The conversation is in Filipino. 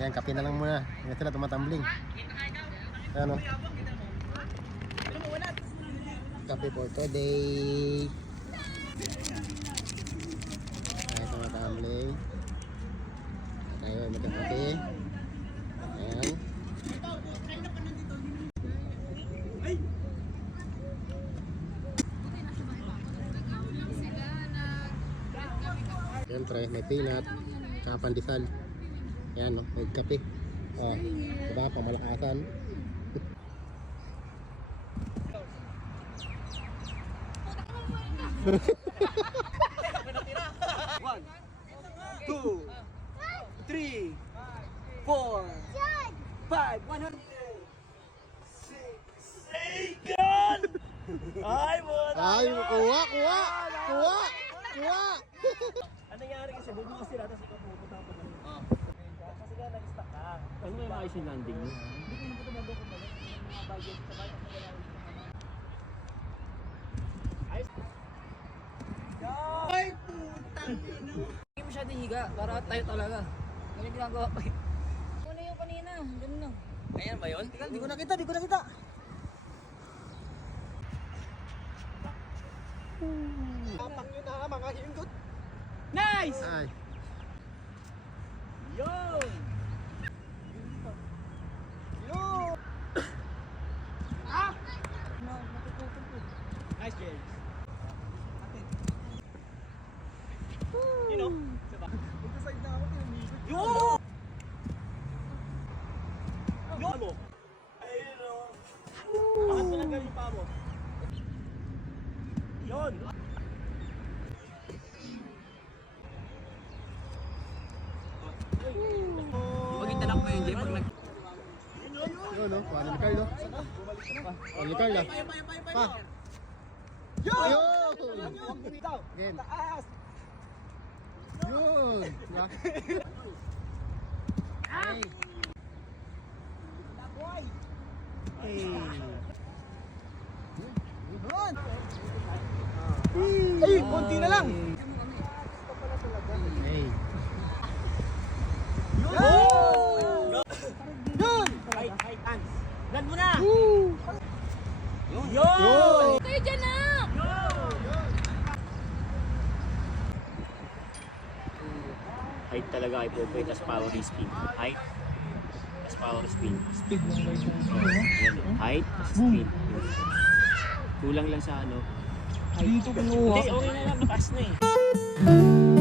Ayan, kape na lang muna. Hindi sila tumatambling. Ano? Kape for today. Ayan, tumatambling. Ayun, magkakape. Ayan. Siyempre, may peanut, tsaka pandesal. Yan, no? May kape. Oh, diba? Pamalakasan. One, two, three, four, five, 100. Ay, buta! Ay, kuha! Kuha! Ano nangyari kasi, bubukas sila, tapos ikaw pupunta ka pa ganun. Kasi nga nag-stuck ka. Ano may maayos yung landing mo? Hindi ko naman tumando ko pala. Mga budget sa bayan. Ayos! Ay, putang ino! Hindi masyadong higa, para tayo talaga. Ganyan ginagawa pa eh. Ano yung kanina? Ganun na. Ayan ba yun? Di ko nakita, di ko nakita. Tapang yun ha, mga hindot. Nice! Ay. Yun! Yun! Ah! Natututok ko. Nice, James. You know? Diba? Magkaside na ako, tinamigod. Yun! Yun mo! Ayun o. Bakit mo naggal yung paa mo? Yun! Pagkita lang mo yun, Jay, pag nag... Yun, no? Paano ni Carlo? Paano ni Carlo? Pa! Yun! Again. Taas! Yun! Hey! Hey! Ay, konti na lang! Hey! Yun! Yun! Right hands. Land mo na! Yun! Yun! Kayo dyan na! Height talaga kay Popoy, tas power spin. Height, tas power spin. Speed lang ba height, tas spin. Kulang lang sa ano. Dito kinuha. Hindi, okay na lang, napas na eh.